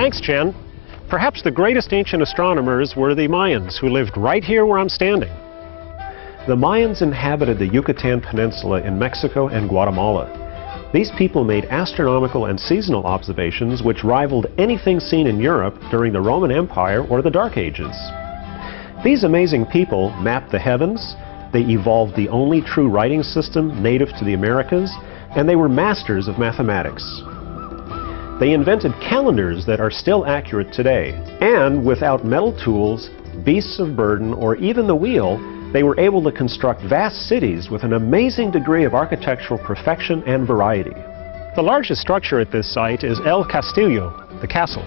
Thanks, Jen. Perhaps the greatest ancient astronomers were the Mayans, who lived right here where I'm standing. The Mayans inhabited the Yucatan Peninsula in Mexico and Guatemala. These people made astronomical and seasonal observations which rivaled anything seen in Europe during the Roman Empire or the Dark Ages. These amazing people mapped the heavens, they evolved the only true writing system native to the Americas, and they were masters of mathematics. They invented calendars that are still accurate today, and without metal tools, beasts of burden, or even the wheel, they were able to construct vast cities with an amazing degree of architectural perfection and variety. The largest structure at this site is El Castillo, the castle.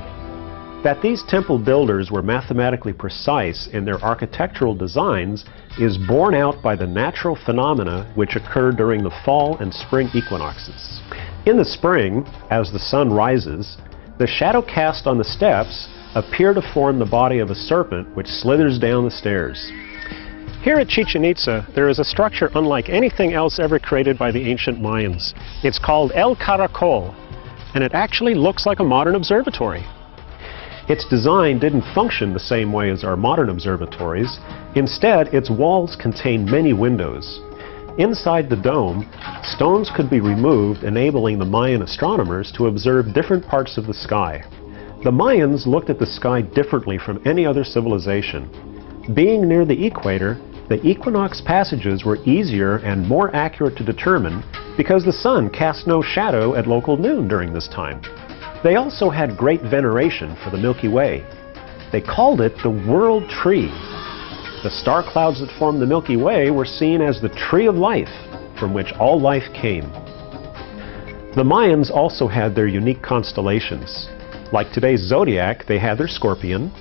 That these temple builders were mathematically precise in their architectural designs is borne out by the natural phenomena which occur during the fall and spring equinoxes. In the spring, as the sun rises, the shadow cast on the steps appear to form the body of a serpent which slithers down the stairs. Here at Chichen Itza, there is a structure unlike anything else ever created by the ancient Mayans. It's called El Caracol, and it actually looks like a modern observatory. Its design didn't function the same way as our modern observatories. Instead, its walls contained many windows. Inside the dome, stones could be removed, enabling the Mayan astronomers to observe different parts of the sky. The Mayans looked at the sky differently from any other civilization. Being near the equator, the equinox passages were easier and more accurate to determine because the sun cast no shadow at local noon during this time. They also had great veneration for the Milky Way. They called it the World Tree. The star clouds that formed the Milky Way were seen as the tree of life, from which all life came. The Mayans also had their unique constellations. Like today's zodiac, they had their scorpion.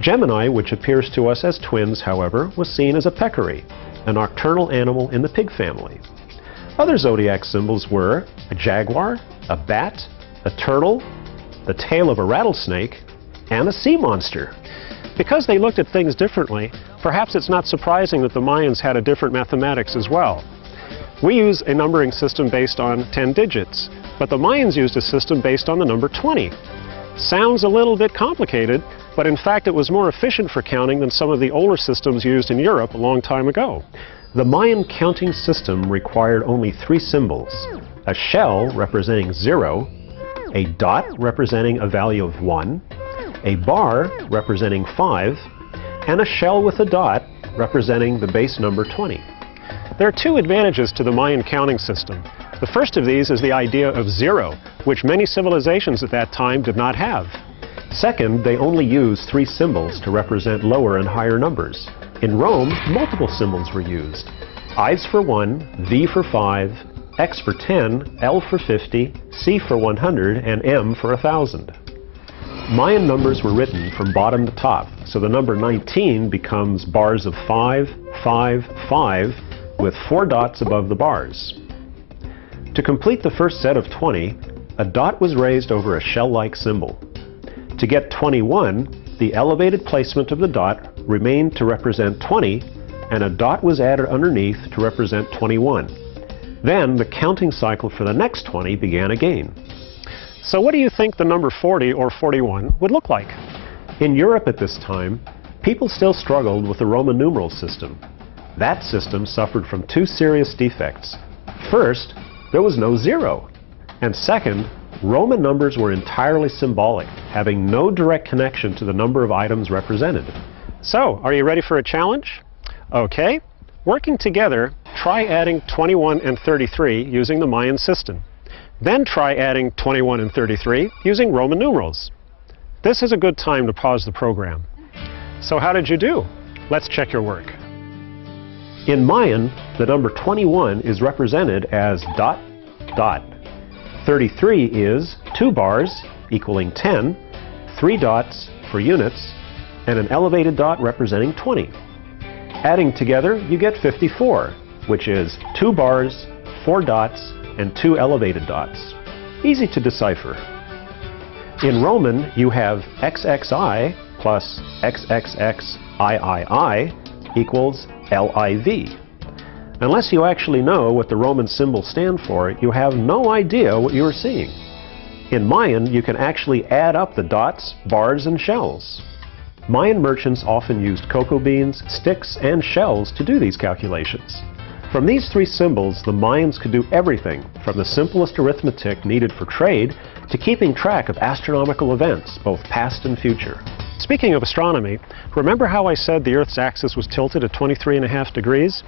Gemini, which appears to us as twins, however, was seen as a peccary, a nocturnal animal in the pig family. Other zodiac symbols were a jaguar, a bat, a turtle, the tail of a rattlesnake, and a sea monster. Because they looked at things differently, perhaps it's not surprising that the Mayans had a different mathematics as well. We use a numbering system based on 10 digits, but the Mayans used a system based on the number 20. Sounds a little bit complicated, but in fact it was more efficient for counting than some of the older systems used in Europe a long time ago. The Mayan counting system required only 3 symbols: a shell representing 0, a dot representing a value of 1, a bar representing 5, and a shell with a dot representing the base number 20. There are 2 advantages to the Mayan counting system. The first of these is the idea of 0, which many civilizations at that time did not have. Second, they only used 3 symbols to represent lower and higher numbers. In Rome, multiple symbols were used: I's for 1, V for 5, X for 10, L for 50, C for 100, and M for 1,000. Mayan numbers were written from bottom to top, so the number 19 becomes bars of 5, 5, 5, with 4 dots above the bars. To complete the first set of 20, a dot was raised over a shell-like symbol. To get 21, the elevated placement of the dot remained to represent 20, and a dot was added underneath to represent 21. Then the counting cycle for the next 20 began again. So what do you think the number 40 or 41 would look like? In Europe at this time, people still struggled with the Roman numeral system. That system suffered from 2 serious defects. First, there was no 0. And second, Roman numbers were entirely symbolic, having no direct connection to the number of items represented. So, are you ready for a challenge? Okay. Working together, try adding 21 and 33 using the Mayan system. Then try adding 21 and 33 using Roman numerals. This is a good time to pause the program. So how did you do? Let's check your work. In Mayan, the number 21 is represented as dot, dot. 33 is 2 bars equaling 10, 3 dots for units, and an elevated dot representing 20. Adding together, you get 54, which is 2 bars, 4 dots, and 2 elevated dots. Easy to decipher. In Roman, you have XXI plus XXXIII equals LIV. Unless you actually know what the Roman symbols stand for, you have no idea what you are seeing. In Mayan, you can actually add up the dots, bars, and shells. Mayan merchants often used cocoa beans, sticks, and shells to do these calculations. From these three symbols, the Mayans could do everything from the simplest arithmetic needed for trade to keeping track of astronomical events, both past and future. Speaking of astronomy, remember how I said the Earth's axis was tilted at 23.5 degrees?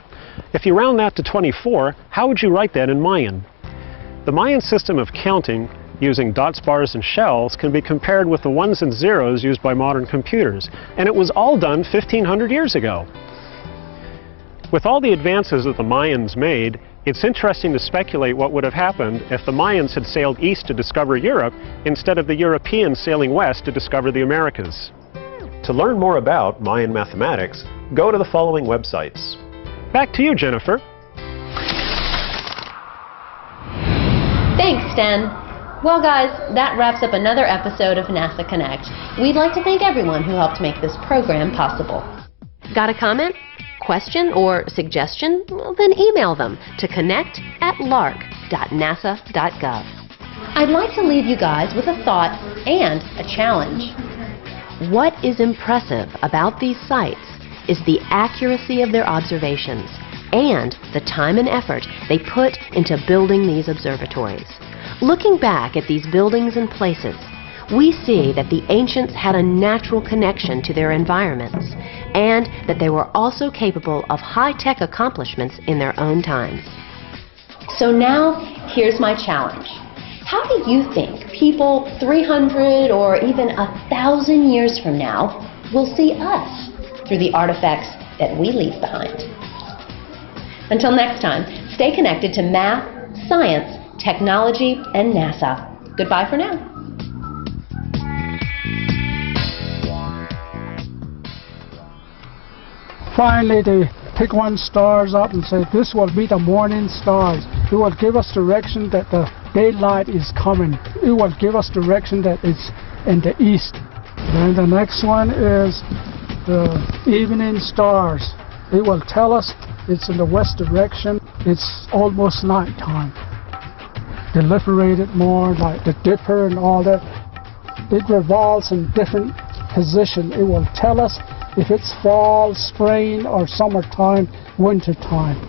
If you round that to 24, how would you write that in Mayan? The Mayan system of counting using dots, bars, and shells can be compared with the ones and zeros used by modern computers, and it was all done 1,500 years ago. With all the advances that the Mayans made, it's interesting to speculate what would have happened if the Mayans had sailed east to discover Europe instead of the Europeans sailing west to discover the Americas. To learn more about Mayan mathematics, go to the following websites. Back to you, Jennifer. Thanks, Stan. Well, guys, that wraps up another episode of NASA Connect. We'd like to thank everyone who helped make this program possible. Got a comment, question, or suggestion? Well, then email them to connect@larc.nasa.gov. I'd like to leave you guys with a thought and a challenge. What is impressive about these sites is the accuracy of their observations and the time and effort they put into building these observatories. Looking back at these buildings and places, we see that the ancients had a natural connection to their environments and that they were also capable of high-tech accomplishments in their own times. So now, here's my challenge. How do you think people 300 or even 1,000 years from now will see us through the artifacts that we leave behind? Until next time, stay connected to math, science, technology, and NASA. Goodbye for now. Finally, they pick one stars up and say, this will be the morning stars. It will give us direction that the daylight is coming. It will give us direction that it's in the east. Then the next one is the evening stars. It will tell us it's in the west direction. It's almost nighttime. Proliferated more, like the Dipper and all that. It revolves in different positions. It will tell us if it's fall, spring, or summertime, wintertime.